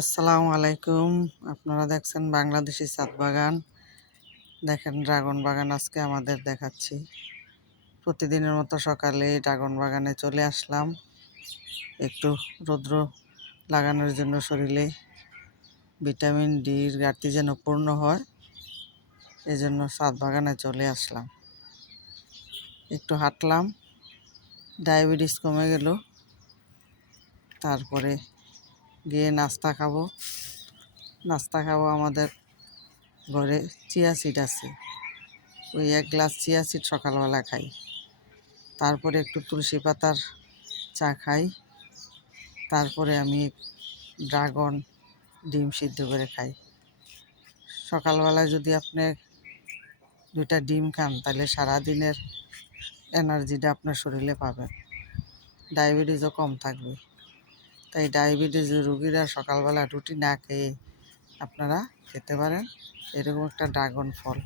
আসসালামু আলাইকুম। আপনারা দেখছেন বাংলাদেশি ছাদ বাগান। দেখেন ড্রাগন বাগান আজকে আমাদের দেখাচ্ছি। প্রতিদিনের মতো সকালে ড্রাগন বাগানে চলে আসলাম একটু রৌদ্র লাগানোর জন্য, শরীরে ভিটামিন ডির ঘাটতি যেন পূর্ণ হয়, এজন্য ছাদ বাগানে চলে আসলাম। একটু হাঁটলাম, ডায়াবেটিস কমে গেল। তারপরে গিয়ে নাস্তা খাবো। আমাদের ঘরে চিয়া সিড আছে, ওই 1 গ্লাস চিয়া সিড সকালবেলা খাই। তারপরে একটু তুলসী পাতার চা খাই। তারপরে আমি ড্রাগন ডিম সিদ্ধ করে খাই। সকালবেলায় যদি আপনি 2টা ডিম খান, তাহলে সারাদিনের এনার্জিটা আপনার শরীরে পাবেন, ডায়াবেটিসও কম থাকবে। তাই ডায়াবেটিস রোগীরা সকালবেলা রুটি না খেয়ে আপনারা খেতে পারেন এরকম একটা ড্রাগন ফল।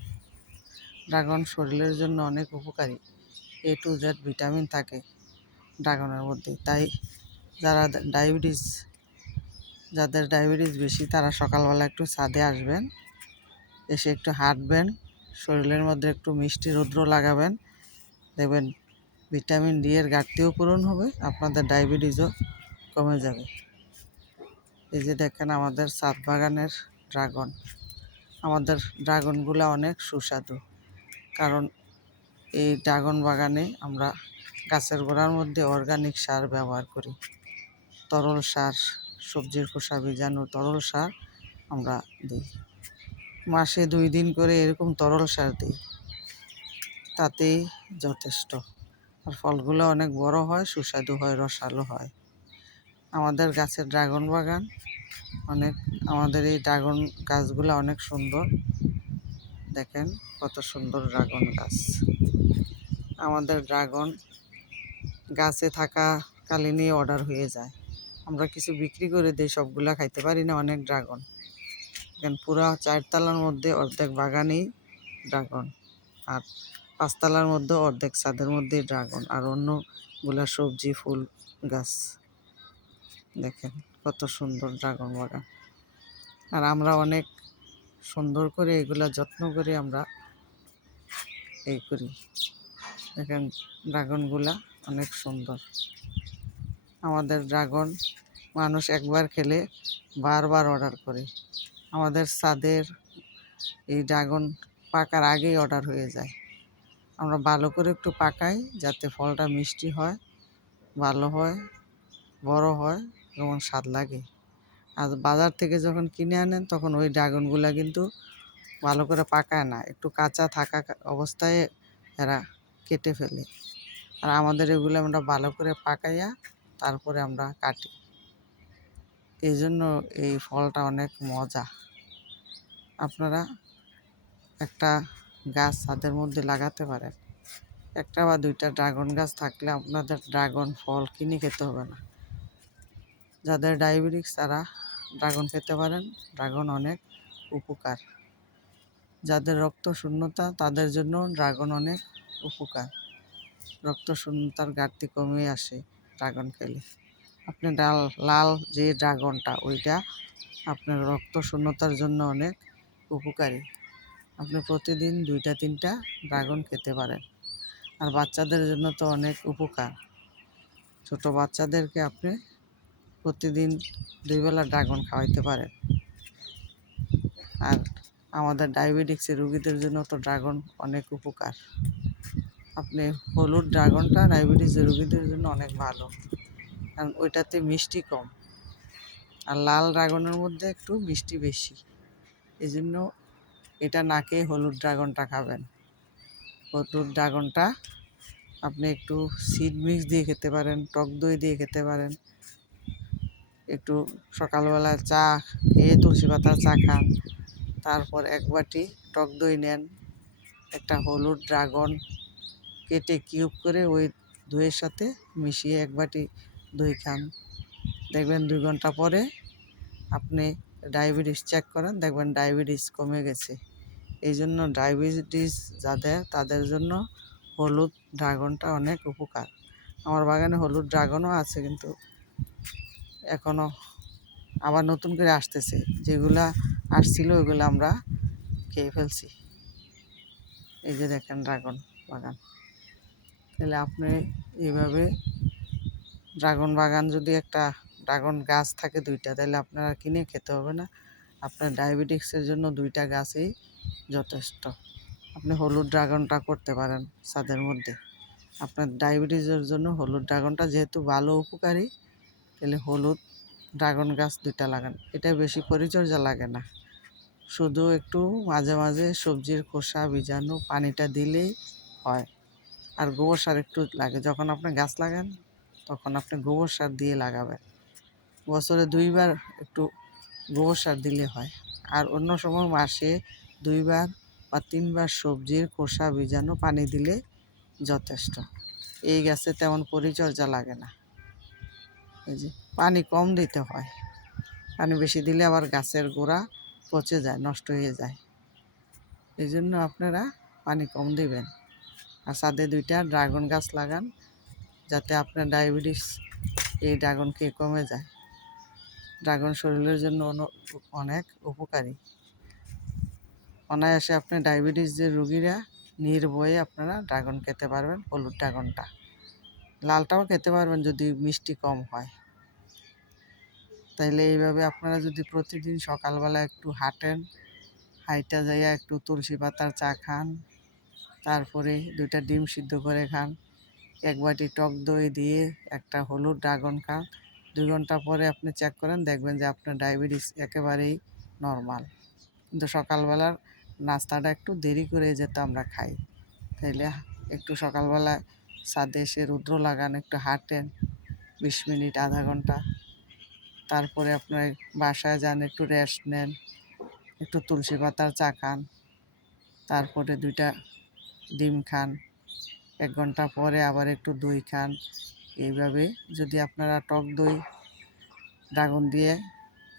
ড্রাগন শরীরের জন্য অনেক উপকারী, A to Z ভিটামিন থাকে ড্রাগনের মধ্যে। তাই যাদের ডায়াবেটিস বেশি, তারা সকালবেলা একটু ছাদে আসবেন, এসে একটু হাঁটবেন, শরীরের মধ্যে একটু মিষ্টি রৌদ্র লাগাবেন, দেখবেন ভিটামিন ডি এর ঘাটতিও পূরণ হবে, আপনাদের ডায়াবেটিসও কমে যাবে। এই যে দেখেন আমাদের ছাদ বাগানের ড্রাগন। আমাদের ড্রাগনগুলো অনেক সুস্বাদু, কারণ এই ড্রাগন বাগানে আমরা গাছের গোড়ার মধ্যে অর্গানিক সার ব্যবহার করি। তরল সার, সবজির খোসা বীজাণু তরল সার আমরা দিই। মাসে 2 দিন করে এরকম তরল সার দিই, তাতেই যথেষ্ট। আর ফলগুলো অনেক বড় হয়, সুস্বাদু হয়, রসালো হয়। আমাদের গাছের ড্রাগন বাগান আমাদের এই ড্রাগন গাছগুলো অনেক সুন্দর। দেখেন কত সুন্দর ড্রাগন গাছ। আমাদের ড্রাগন গাছে থাকাকালীনই অর্ডার হয়ে যায়। আমরা কিছু বিক্রি করে দিই, সবগুলা খাইতে পারি না। অনেক ড্রাগন, দেখেন পুরা 4 তলার মধ্যে অর্ধেক বাগানেই ড্রাগন, আর 5 তলার মধ্যে অর্ধেক ছাদের মধ্যে ড্রাগন, আর অন্যগুলা সবজি ফুল গাছ। দেখেন কত সুন্দর ড্রাগন বাগান। আর আমরা অনেক সুন্দর করে এগুলা যত্ন করে আমরা এই করি। দেখেন ড্রাগনগুলা অনেক সুন্দর। আমাদের ড্রাগন মানুষ একবার খেলে বারবার অর্ডার করে। আমাদের ছাদের এই ড্রাগন পাকার আগেই অর্ডার হয়ে যায়। আমরা ভালো করে একটু পাকাই, যাতে ফলটা মিষ্টি হয়, ভালো হয়, বড় হয় এবং স্বাদ লাগে। আর বাজার থেকে যখন কিনে আনেন, তখন ওই ড্রাগনগুলা কিন্তু ভালো করে পাকায় না, একটু কাঁচা থাকা অবস্থায় এরা কেটে ফেলে। আর আমাদের এগুলো আমরা ভালো করে পাকাইয়া তারপরে আমরা কাটি, এই জন্য এই ফলটা অনেক মজা। আপনারা একটা গাছ ছাদের মধ্যে লাগাতে পারেন। 1টা বা 2টা ড্রাগন গাছ থাকলে আপনাদের ড্রাগন ফল কিনে খেতে হবে না। যাদের ডায়াবেটিস তারা ড্রাগন খেতে পারেন, ড্রাগন অনেক উপকার। যাদের রক্ত শূন্যতা, তাদের জন্য ড্রাগন অনেক উপকার। রক্ত শূন্যতার ঘাটতি কমে আসে ড্রাগন খেলে। আপনি লাল যে ড্রাগনটা, ওইটা আপনার রক্ত শূন্যতার জন্য অনেক উপকারী। আপনি প্রতিদিন 2টা 3টা ড্রাগন খেতে পারেন। আর বাচ্চাদের জন্য তো অনেক উপকার। ছোট বাচ্চাদেরকে আপনি প্রতিদিন 2 বেলা ড্রাগন খাওয়াইতে পারেন। আর আমাদের ডায়াবেটিক্সের রোগীদের জন্য তো ড্রাগন অনেক উপকার। আপনি হলুদ ড্রাগনটা ডায়াবেটিসের রোগীদের জন্য অনেক ভালো, কারণ ওইটাতে মিষ্টি কম। আর লাল ড্রাগনের মধ্যে একটু মিষ্টি বেশি, এই জন্য এটা না খেয়ে হলুদ ড্রাগনটা খাবেন। হলুদ ড্রাগনটা আপনি একটু সিড মিক্স দিয়ে খেতে পারেন, টক দই দিয়ে খেতে পারেন। একটু সকালবেলা চা খেয়ে তুলসী পাতার চা খান, তারপর 1 বাটি টক দই নেন, একটা হলুদ ড্রাগন কেটে কিউব করে ওই দইয়ের সাথে মিশিয়ে 1 বাটি দই খান। দেখবেন 2 ঘন্টা পরে আপনি ডায়াবেটিস চেক করেন, দেখবেন ডায়াবেটিস কমে গেছে। এই জন্য ডায়াবেটিস যাদের, তাদের জন্য হলুদ ড্রাগনটা অনেক উপকার। আমার বাগানে হলুদ ড্রাগনও আছে, কিন্তু এখনও আবার নতুন করে আসতেছে, যেগুলা আসছিল ওইগুলো আমরা খেয়ে ফেলছি। এই যে দেখেন ড্রাগন বাগান। তাহলে আপনি এইভাবে ড্রাগন বাগান, যদি একটা ড্রাগন গাছ থাকে 2টা, তাহলে আপনার আর কিনে খেতে হবে না। আপনার ডায়াবেটিক্সের জন্য 2টা গাছই যথেষ্ট। আপনি হলুদ ড্রাগনটা করতে পারেন ছাদের মধ্যে। আপনার ডায়াবেটিসের জন্য হলুদ ড্রাগনটা যেহেতু ভালো উপকারী, তাহলে হলুদ ড্রাগন গাছ 2টা লাগান। এটা বেশি পরিচর্যা লাগে না, শুধু একটু মাঝে মাঝে সবজির খোসা বীজাণু পানিটা দিলেই হয়। আর গোবর সার একটু লাগে, যখন আপনি গাছ লাগান তখন আপনি গোবর সার দিয়ে লাগাবেন। বছরে 2বার একটু গোবর সার দিলে হয়। আর অন্য সময় মাসে 2বার বা 3বার সবজির খোসা বীজাণু পানি দিলে যথেষ্ট। এই গাছে তেমন পরিচর্যা লাগে না। এই যে পানি কম দিতে হয়, পানি বেশি দিলে আবার গাছের গোড়া পচে যায়, নষ্ট হয়ে যায়। এই জন্য আপনারা পানি কম দিবেন। আর ছাদে 2টা ড্রাগন গাছ লাগান, যাতে আপনার ডায়াবেটিস এই ড্রাগন খেয়ে কমে যায়। ড্রাগন শরীরের জন্য অনেক উপকারী। অনায়াসে আপনি ডায়াবেটিস যে রোগীরা নির্ভয়ে আপনারা ড্রাগন খেতে পারবেন, হলুদ ড্রাগনটা। লালটাও খেতে পারবেন যদি মিষ্টি কম হয়। তাইলে এইভাবে আপনারা যদি প্রতিদিন সকালবেলা একটু হাঁটেন, হাইটা যাইয়া একটু তুলসী পাতার চা খান, তারপরে 2টা ডিম সিদ্ধ করে খান, 1 বাটি টক দই দিয়ে একটা হলুদ ড্রাগন খান, 2 ঘন্টা পরে আপনি চেক করেন, দেখবেন যে আপনার ডায়াবেটিস একেবারেই নর্মাল। কিন্তু সকালবেলার নাস্তাটা একটু দেরি করে যেতে আমরা খাই। তাইলে একটু সকালবেলা ছাদে এসে রৌদ্র লাগান, একটু হাঁটেন 20 মিনিট আধা ঘন্টা, তারপরে আপনার বাসায় যান, একটু রেস্ট নেন, একটু তুলসী পাতার চা খান, তারপরে 2টা ডিম খান, 1 ঘন্টা পরে আবার একটু দই খান। এইভাবে যদি আপনারা টক দই ড্রাগন দিয়ে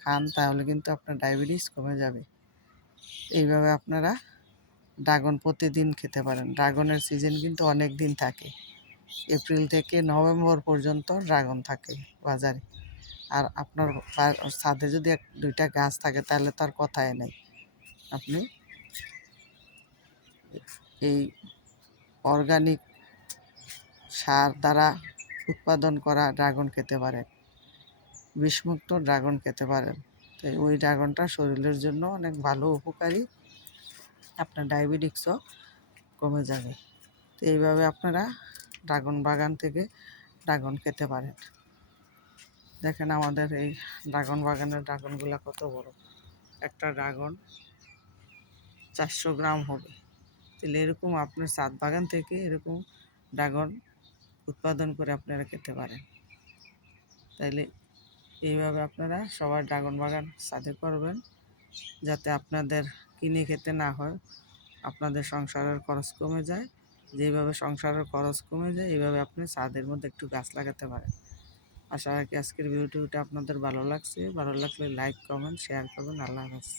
খান, তাহলে কিন্তু আপনার ডায়াবেটিস কমে যাবে। এইভাবে আপনারা ড্রাগন প্রতিদিন খেতে পারেন। ড্রাগনের সিজন কিন্তু অনেক দিন থাকে, এপ্রিল থেকে নভেম্বর পর্যন্ত ড্রাগন থাকে বাজারে। আর আপনার ছাদে যদি 2টা গাছ থাকে, তাহলে তার কথাই নেই। আপনি এই অর্গানিক সার দ্বারা উৎপাদন করা ড্রাগন খেতে পারেন, বিষমুক্ত ড্রাগন খেতে পারেন। তো ওই ড্রাগনটা শরীরের জন্য অনেক ভালো উপকারী, আপনার ডায়াবেটিক্সও কমে যাবে। তো এইভাবে আপনারা ড্রাগন বাগান থেকে ড্রাগন খেতে পারেন। দেখেন আমাদের এই ড্রাগন বাগানের ড্রাগনগুলো কত বড়। একটা ড্রাগন 400 গ্রাম হবে। তাহলে এরকম আপনার ছাদ বাগান থেকে এরকম ড্রাগন উৎপাদন করে আপনারা খেতে পারেন। তাইলে এইভাবে আপনারা সবাই ড্রাগন বাগান ছাদে করবেন, যাতে আপনাদের কিনে খেতে না হয়, আপনাদের সংসারের খরচ কমে যায়। যেভাবে সংসারের খরচ কমে যায়, এইভাবে আপনি ছাদের মধ্যে একটু গাছ লাগাতে পারেন। আশা রাখি আজকের ভিডিওটা আপনাদের ভালো লাগছে। ভালো লাগলে লাইক, কমেন্ট, শেয়ার করবেন। আল্লাহ হাফেজ।